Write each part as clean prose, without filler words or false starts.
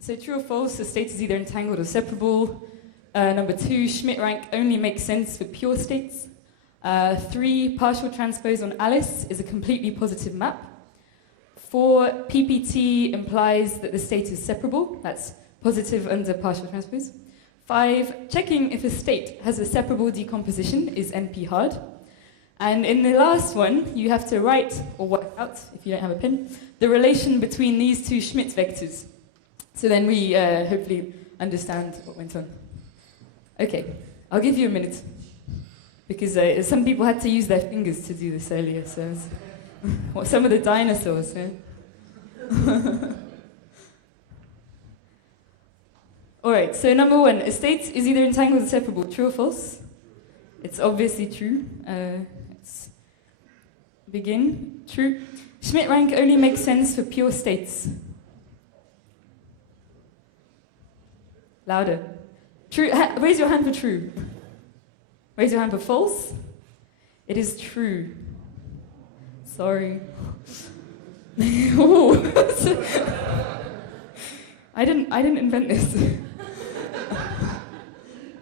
So true or false, the state is either entangled or separable. Number 2, Schmidt rank only makes sense for pure states. 3, partial transpose on Alice is a completely positive map. 4, PPT implies that the state is separable. That's positive under partial transpose. 5, checking if a state has a separable decomposition is NP hard. And in the last one, you have to write or work out, if you don't have a pen, the relation between these two Schmidt vectors. So then we hopefully understand what went on. Okay, I'll give you a minute. Because some people had to use their fingers to do this earlier, so it's what some of the dinosaurs, yeah? Alright, so number 1, a state is either entangled or separable, true or false? It's obviously true. Let's begin. True. Schmidt rank only makes sense for pure states. Louder. True. Raise your hand for true. Raise your hand for false. It is true. Sorry. I didn't invent this.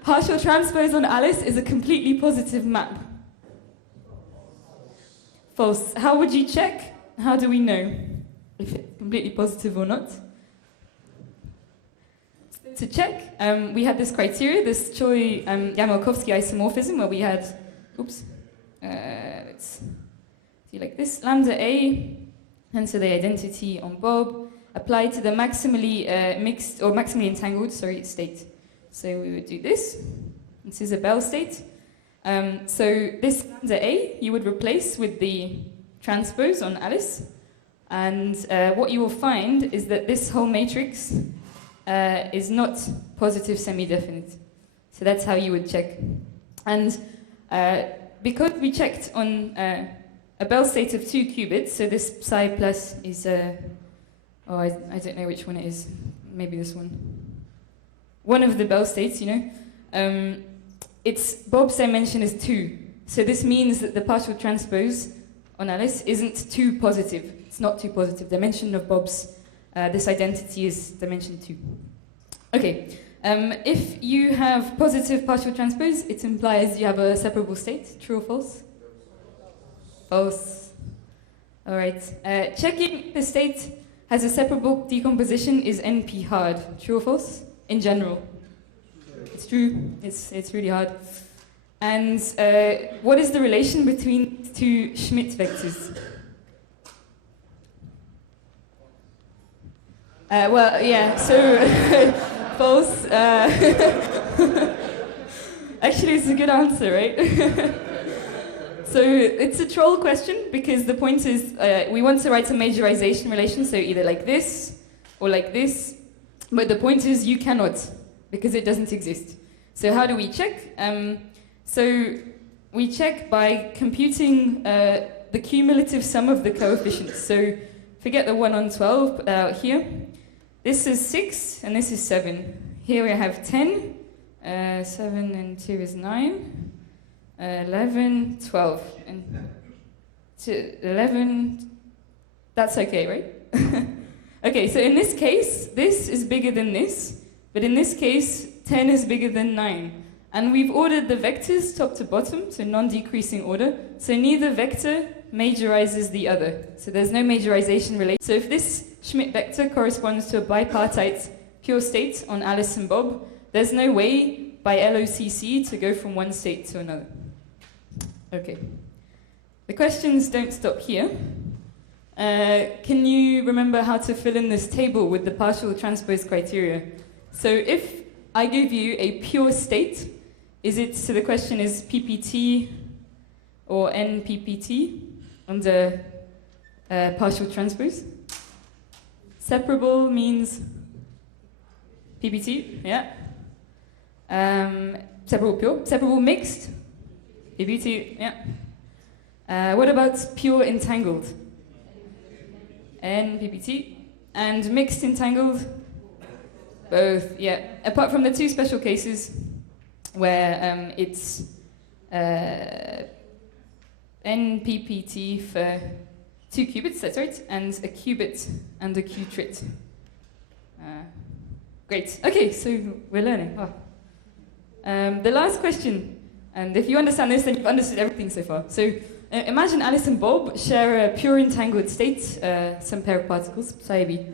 Partial transpose on Alice is a completely positive map. False. How would you check? How do we know if it's completely positive or not? To check, we had this criteria, this Choi-Yamelkovsky isomorphism, where we had, let's see like this, lambda A, and so the identity on Bob, applied to the maximally mixed, or maximally entangled, state. So we would do this. This is a Bell state. So this lambda A, you would replace with the transpose on Alice. And what you will find is that this whole matrix is not positive semi-definite. So that's how you would check. And because we checked on a Bell state of 2 qubits, so this psi plus is, I don't know which one it is. Maybe this one. One of the Bell states, its Bob's dimension is 2. So this means that the partial transpose on Alice isn't too positive. It's not too positive. Dimension of Bob's, this identity is dimension 2. Okay, if you have positive partial transpose, it implies you have a separable state. True or false? False. All right. Checking if the state has a separable decomposition is NP hard. True or false? In general. It's true. It's really hard. And what is the relation between two Schmidt vectors? So false. Actually, it's a good answer, right? So it's a troll question because the point is we want to write a majorization relation, so either like this or like this, but the point is you cannot because it doesn't exist. So how do we check? So we check by computing the cumulative sum of the coefficients. So forget the 1 on 12, put that out here. This is 6 and this is 7. Here we have 10, 7 and 2 is 9. 11, 12, and 11, that's okay, right? Okay, so in this case, this is bigger than this, but in this case, 10 is bigger than 9. And we've ordered the vectors top to bottom, so non-decreasing order, so neither vector majorizes the other. So there's no majorization relation. So if this Schmidt vector corresponds to a bipartite pure state on Alice and Bob, there's no way by LOCC to go from one state to another. Okay. The questions don't stop here. Can you remember how to fill in this table with the partial transpose criteria? So if I give you a pure state, so the question is PPT or NPPT under partial transpose? Separable means PPT, yeah. Separable pure, separable mixed, PPT, yeah. What about pure entangled? NPPT. And mixed entangled? Both, yeah. Apart from the two special cases where it's NPPT for 2 qubits, that's right, and a qubit and a qubit. Great. Okay, so we're learning. Oh. The last question, and if you understand this, then you've understood everything so far. So imagine Alice and Bob share a pure entangled state, some pair of particles, psi b.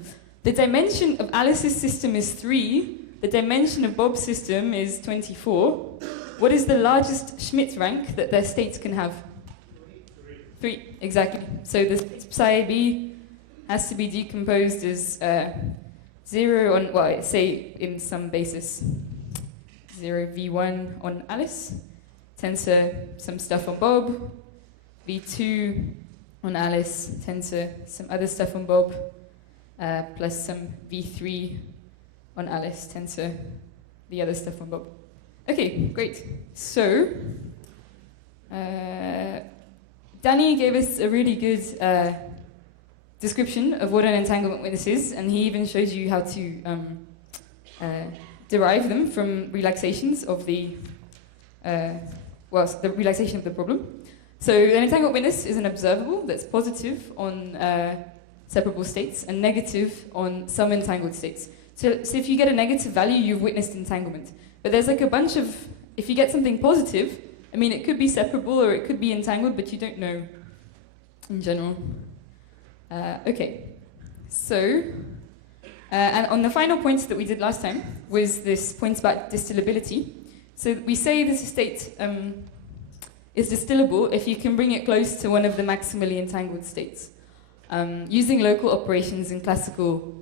The dimension of Alice's system is 3. The dimension of Bob's system is 24. What is the largest Schmidt rank that their states can have? 3, exactly. So the psi b has to be decomposed as 0 on, well, say in some basis. 0 v1 on Alice, tensor some stuff on Bob, v2 on Alice, tensor some other stuff on Bob, plus some v3 on Alice, tensor the other stuff on Bob. Okay, great. So, Danny gave us a really good description of what an entanglement witness is, and he even showed you how to derive them from relaxations of the relaxation of the problem. So an entanglement witness is an observable that's positive on separable states and negative on some entangled states. So if you get a negative value, you've witnessed entanglement. But there's like a bunch of, if you get something positive, I mean, it could be separable or it could be entangled, but you don't know in general. Okay, so, and on the final point that we did last time was this point about distillability. So we say this state is distillable if you can bring it close to one of the maximally entangled states, using local operations in classical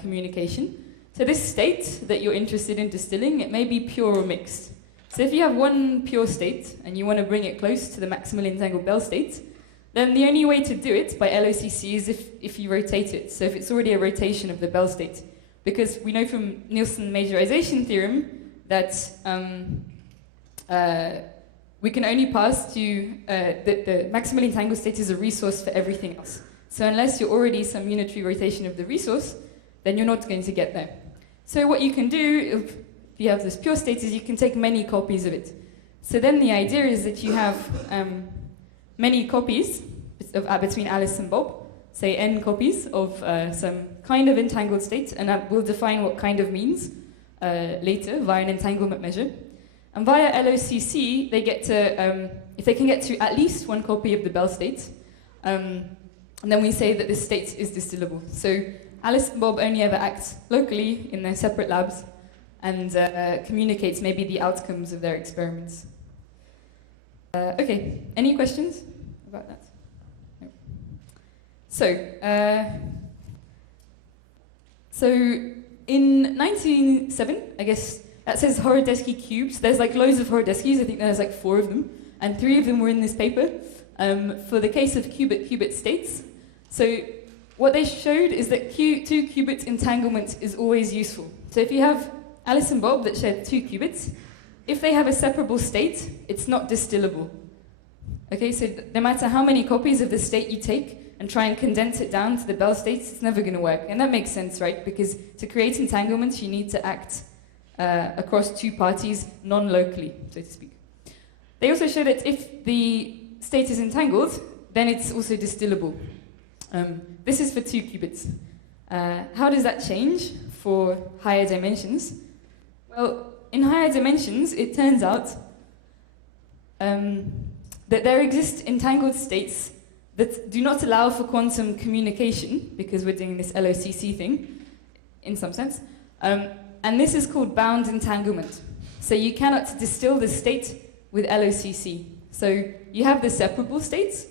communication. So this state that you're interested in distilling, it may be pure or mixed. So if you have one pure state and you want to bring it close to the maximally entangled Bell state, then the only way to do it by LOCC is if you rotate it. So if it's already a rotation of the Bell state. Because we know from Nielsen majorization theorem that we can only pass to the maximally entangled state is a resource for everything else. So unless you're already some unitary rotation of the resource, then you're not going to get there. So what you can do, if you have this pure state, is you can take many copies of it. So then the idea is that you have many copies between Alice and Bob, say n copies of some kind of entangled state, and we'll define what kind of means later via an entanglement measure. And via LOCC, they get to, if they can get to at least one copy of the Bell state, and then we say that this state is distillable. So Alice and Bob only ever act locally in their separate labs and communicates maybe the outcomes of their experiments. Okay, any questions about that? No. So in 1907, I guess, that says Horodecki cubes. There's like loads of Horodeskis, I think there's like 4 of them, and 3 of them were in this paper for the case of qubit states. So what they showed is that 2-qubit entanglement is always useful. So if you have Alice and Bob that share 2 qubits, if they have a separable state, it's not distillable. Okay, so no matter how many copies of the state you take and try and condense it down to the Bell states, it's never going to work. And that makes sense, right? Because to create entanglements, you need to act across 2 parties non-locally, so to speak. They also show that if the state is entangled, then it's also distillable. This is for 2 qubits. How does that change for higher dimensions? Well, in higher dimensions, it turns out that there exist entangled states that do not allow for quantum communication, because we're doing this LOCC thing, in some sense. And this is called bound entanglement. So you cannot distill the state with LOCC. So you have the separable states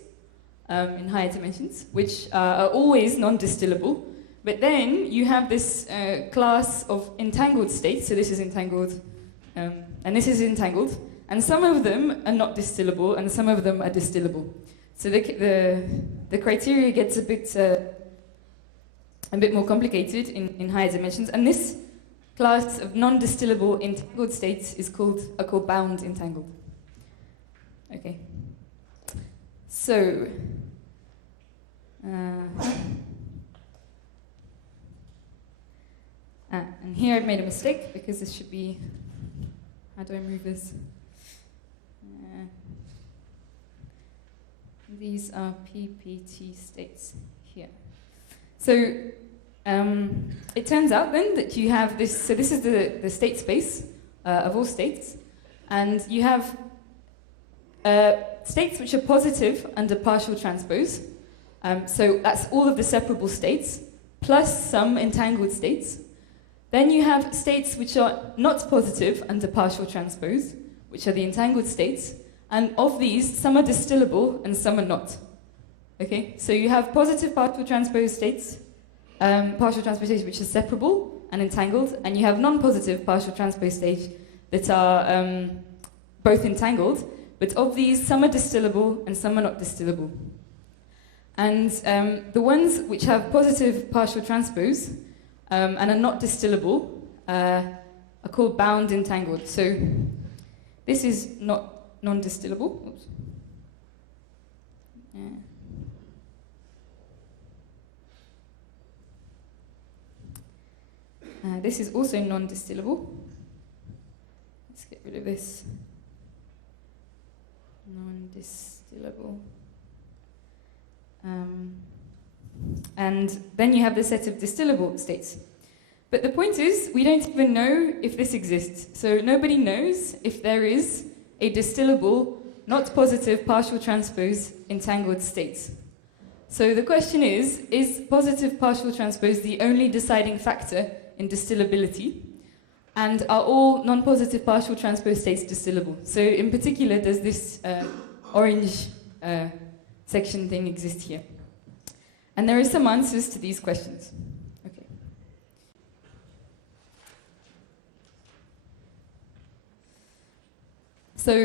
in higher dimensions, which are always non-distillable. But then you have this class of entangled states. So this is entangled, and this is entangled. And some of them are not distillable, and some of them are distillable. So the criteria gets a bit more complicated in higher dimensions. And this class of non-distillable entangled states are called bound entangled. Okay. So, and here I've made a mistake because this should be, how do I move this? These are PPT states here. So it turns out then that you have this, so this is the state space of all states, and you have states which are positive under partial transpose. So that's all of the separable states, plus some entangled states. Then you have states which are not positive under partial transpose, which are the entangled states, and of these, some are distillable and some are not. Okay, so you have positive partial transpose states, which are separable and entangled, and you have non-positive partial transpose states that are both entangled, but of these, some are distillable and some are not distillable. And the ones which have positive partial transpose and are not distillable are called bound entangled. So this is not non-distillable. Oops. Yeah. This is also non-distillable. Let's get rid of this. Non-distillable. And then you have the set of distillable states. But the point is, we don't even know if this exists. So nobody knows if there is a distillable, not positive partial transpose entangled state. So the question is positive partial transpose the only deciding factor in distillability? And are all non-positive partial transpose states distillable? So in particular, does this orange section thing exist here? And there are some answers to these questions. Okay. So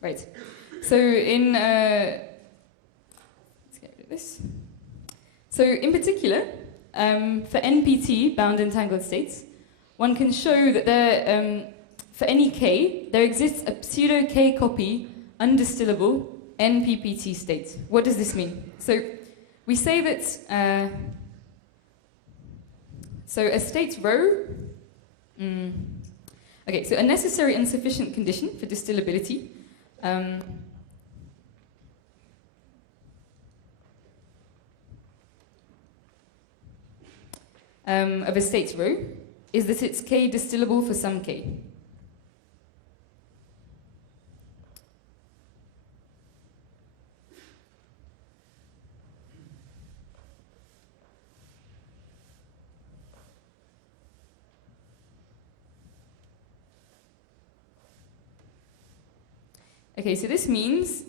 right. So in let's get rid of this. So in particular, for NPT, bound entangled states, one can show that there, for any K, there exists a pseudo K copy undistillable NPPT state. What does this mean? So we say that so a state rho. Okay, so a necessary and sufficient condition for distillability. Of a state rho is that it's K distillable for some K. Okay, so this means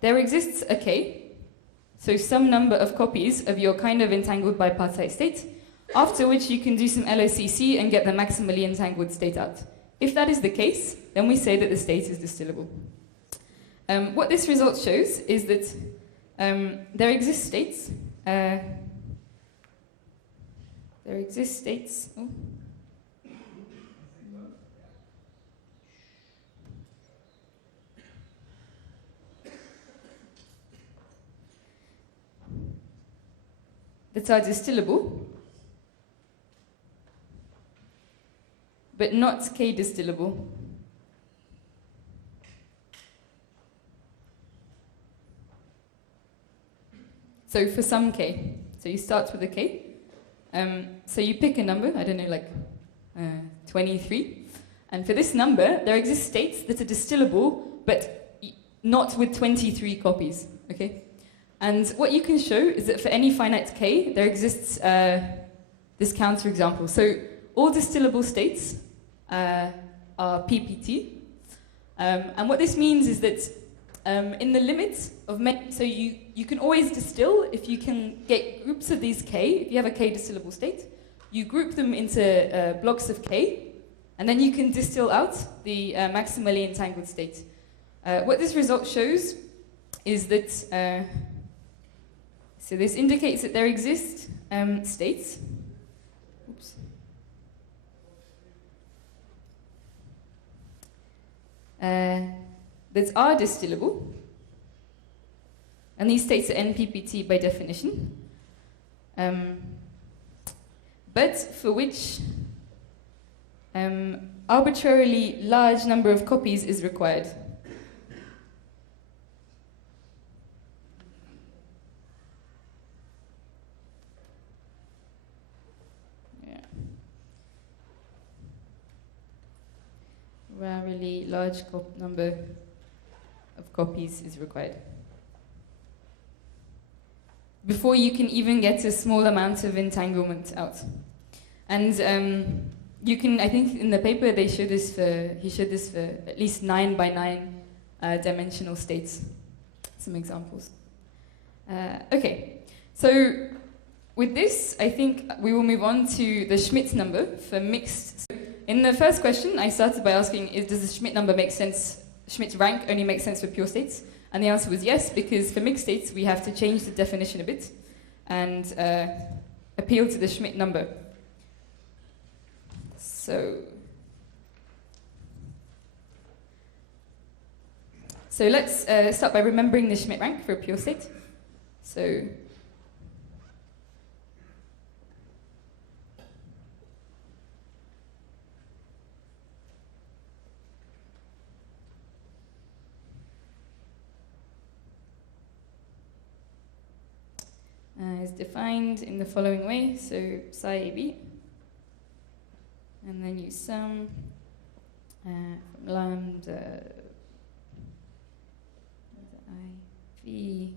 there exists a K, so some number of copies of your kind of entangled bipartite state, after which you can do some LOCC and get the maximally entangled state out. If that is the case, then we say that the state is distillable. What this result shows is that there exist states. Oh. That are distillable, but not K distillable. So for some K, so you start with a K, so you pick a number, I don't know, like 23, and for this number, there exist states that are distillable, but not with 23 copies, okay? And what you can show is that for any finite K, there exists this counterexample. So all distillable states are PPT. And what this means is that in the limit of many, so you can always distill if you can get groups of these K. If you have a K distillable state, you group them into blocks of K, and then you can distill out the maximally entangled state. What this result shows is that so this indicates that there exist states that are distillable, and these states are NPPT by definition, but for which arbitrarily large number of copies is required. Rarely large number of copies is required. Before you can even get a small amount of entanglement out. And you can, I think in the paper he showed this for at least 9 by 9 dimensional states. Some examples. Okay, so with this, I think we will move on to the Schmidt number for mixed. In the first question, I started by asking, does the Schmidt number make sense, Schmidt rank only make sense for pure states? And the answer was yes, because for mixed states, we have to change the definition a bit and appeal to the Schmidt number. So let's start by remembering the Schmidt rank for a pure state. So is defined in the following way. So psi AB, and then you sum from lambda I V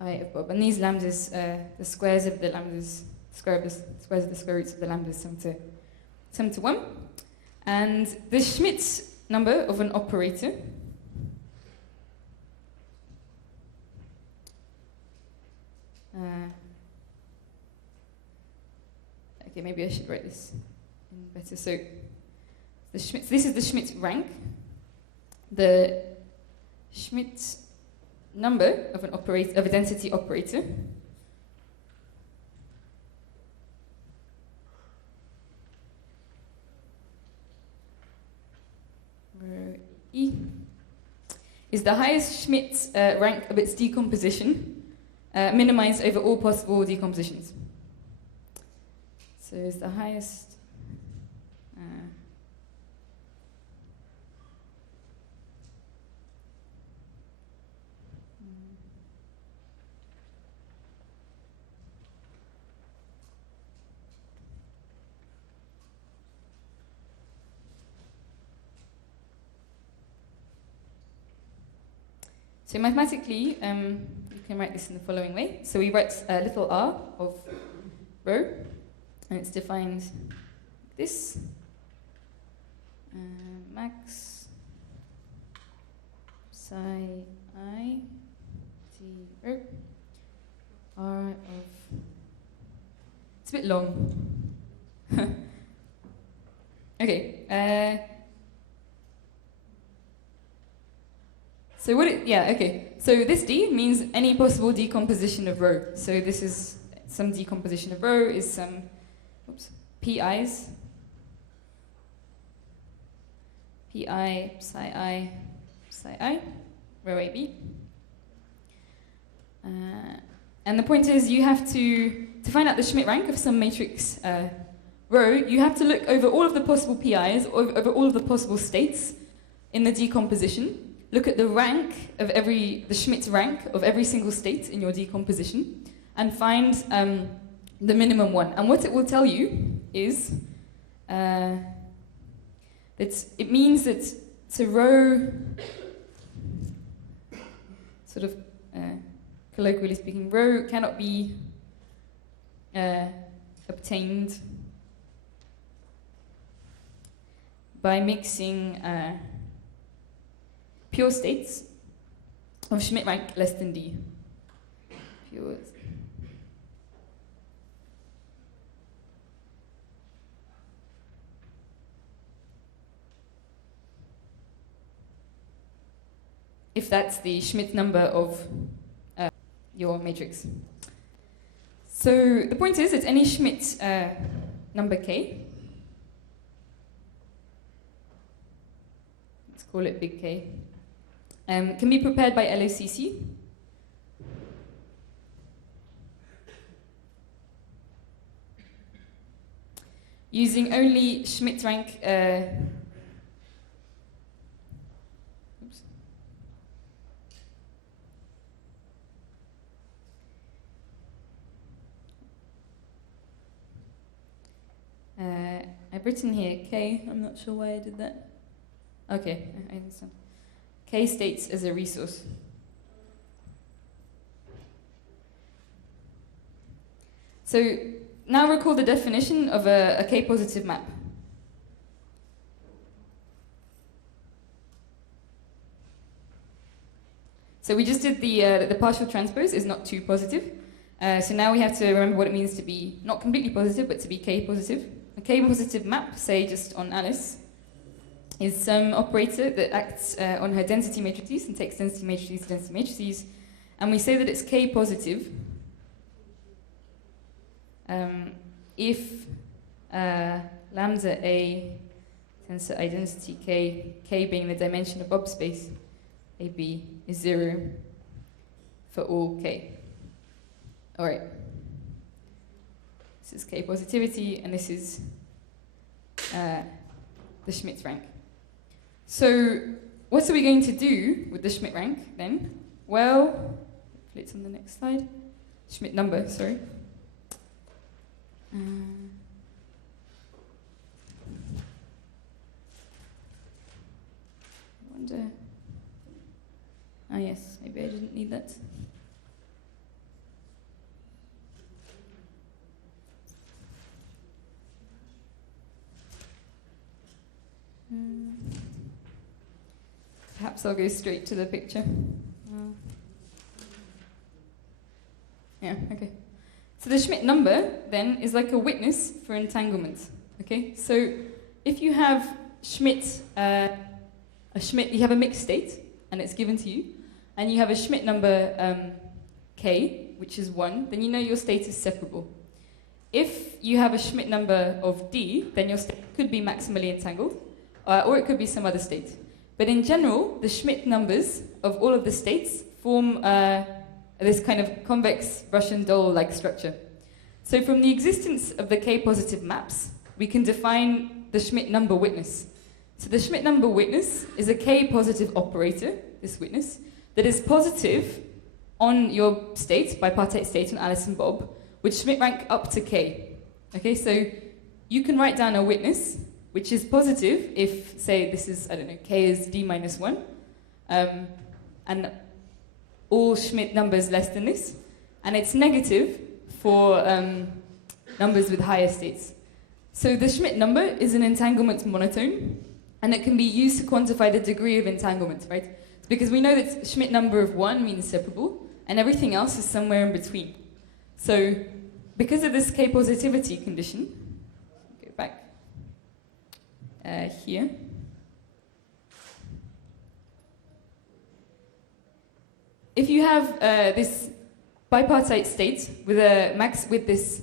I of Bob, and these lambdas, the squares of the lambdas, squares of the square roots of the lambdas sum to 1, and the Schmidt number of an operator. Okay, maybe I should write this in better. So, this is the Schmidt rank. The Schmidt number of a density operator. Rho E is the highest Schmidt rank of its decomposition, minimized over all possible decompositions. So it's the highest. So mathematically, you can write this in the following way. So we write a little r of rho, and it's defined like this. Max psi I t rho r of. It's a bit long. Okay. So So this D means any possible decomposition of rho. So this is some decomposition of rho is some PIs. PI, psi I, rho AB. And the point is you have to find out the Schmidt rank of some matrix rho, you have to look over all of the possible PIs, over all of the possible states in the decomposition. Look at the rank of the Schmidt rank of every single state in your decomposition, and find the minimum one. And what it will tell you is that it means that to rho, sort of colloquially speaking, rho cannot be obtained by mixing pure states of Schmidt rank less than D. Pure. If that's the Schmidt number of your matrix. So the point is that any Schmidt number K, let's call it big K, can be prepared by LOCC. using only Schmidt rank. Oops. I've written here K. I'm not sure why I did that. Okay, I understand. K states as a resource. So now recall the definition of a K-positive map. So we just did the partial transpose is not too positive. So now we have to remember what it means to be not completely positive, but to be K-positive. A K-positive map, say just on Alice, is some operator that acts on her density matrices and takes density matrices, and we say that it's K-positive if lambda A tensor identity K being the dimension of Bob space, AB is 0 for all K. All right. This is K positivity, and this is the Schmidt rank. So what are we going to do with the Schmidt rank then? Well, it's on the next slide. Schmidt number, sorry. I wonder. Ah, yes, maybe I didn't need that. Perhaps I'll go straight to the picture. Yeah, okay. So the Schmidt number, then, is like a witness for entanglement. Okay, so if you have you have a mixed state, and it's given to you, and you have a Schmidt number k, which is 1, then you know your state is separable. If you have a Schmidt number of d, then your state could be maximally entangled, or it could be some other state. But in general, the Schmidt numbers of all of the states form this kind of convex Russian doll-like structure. So from the existence of the K-positive maps, we can define the Schmidt number witness. So the Schmidt number witness is a K-positive operator, this witness, that is positive on your state, bipartite state on Alice and Bob, with Schmidt rank up to K. Okay, so you can write down a witness which is positive if, say, this is, I don't know, K is D minus 1, and all Schmidt numbers less than this, and it's negative for numbers with higher states. So the Schmidt number is an entanglement monotone, and it can be used to quantify the degree of entanglement, right? It's because we know that Schmidt number of 1 means separable, and everything else is somewhere in between. So because of this K-positivity condition, go back here, if you have this bipartite state with a with this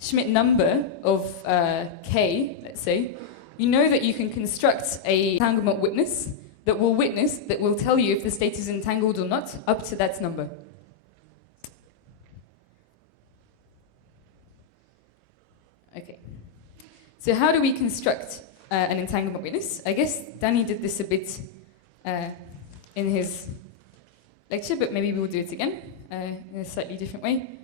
Schmidt number of K, let's say, you know that you can construct a entanglement witness that will tell you if the state is entangled or not up to that number. Okay. So how do we construct an entanglement witness? I guess Danny did this a bit in his lecture, but maybe we'll do it again in a slightly different way.